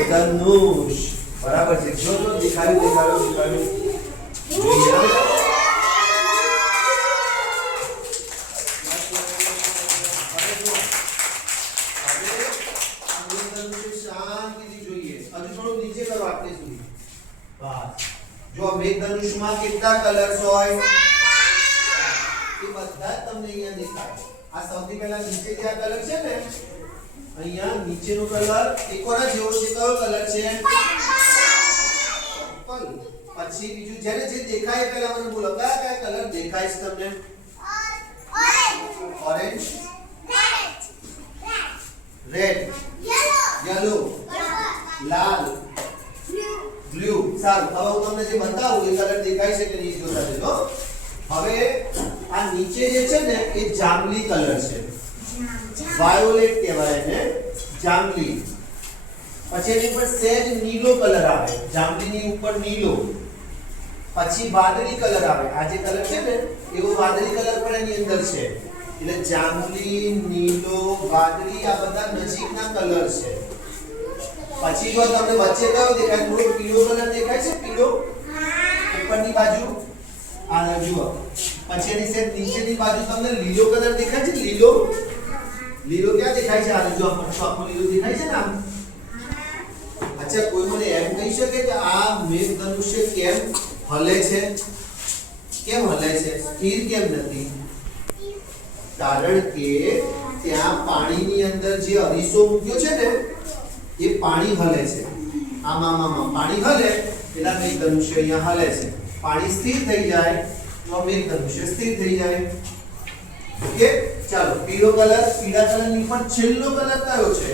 મેઘધનુષ બરાબર છે જો તો દેખાડ્યું શાંતિથી જોઈએ હજુ થોડું નીચે કરો આટલે સુધી બસ જો મેઘધનુષમાં કેટલા કલર્સ હોય એ બધા તમને અહીંયા દેખાય આ સૌથી પહેલા નીચે જે આ કલર છે ને અહીંયા નીચેનો કલર એકોના જેવો છે કયો કલર છે પર્પલ પછી બીજું જેને જે દેખાય પહેલા મને બોલો કયા કયા કલર દેખાય છે તમને ઓરેન્જ રેડ યલો લાલ બ્લુ સારું હવે હું તમને જે બતાવું એ કલર દેખાય છે કે નહીં જોતા જજો હવે આ નીચે જે છે ને એ જાંબલી કલર છે વાયોલેટ કહેવાય ને જાંબલી પછી એની ઉપર સેજ નીલો કલર આવે જાંબલીની ઉપર નીલો પછી વાદળી કલર આવે આ જે કલર છે ને એવો વાદળી કલર પણ એની અંદર છે એટલે જાંબલી નીલો વાદળી આ બધા નજીકના કલર છે પછી જો તમને વચ્ચે કયો દેખાય થોડો પીળો કલર દેખાય છે પીળો ઉપરની બાજુ આ જુઓ પછી એની સેજ નીચેની બાજુ તમને લીલો કલર દેખાય છે લીલો લીલો ક્યાં દેખાય છે આ જો આખો લીલો દેખાય છે ને આમ અચ્છા કોઈ મને એમ કહી શકે કે આ મેઘધનુષ્ય કેમ હલે છે કેમ હલે છે સ્થિર કેમ નથી કારણ કે ત્યાં પાણીની અંદર જે અરીસો મૂક્યો છે ને એ પાણી હલે છે આમાં પાણી હલે એટલે મેઘધનુષ્ય અહીંયા હલે છે પાણી સ્થિર થઈ જાય તો મેઘધનુષ્ય સ્થિર થઈ જાય ઓકે ચાલો પીળો કલર પીળા કલરની પણ છેલ્લો કલર કયો છે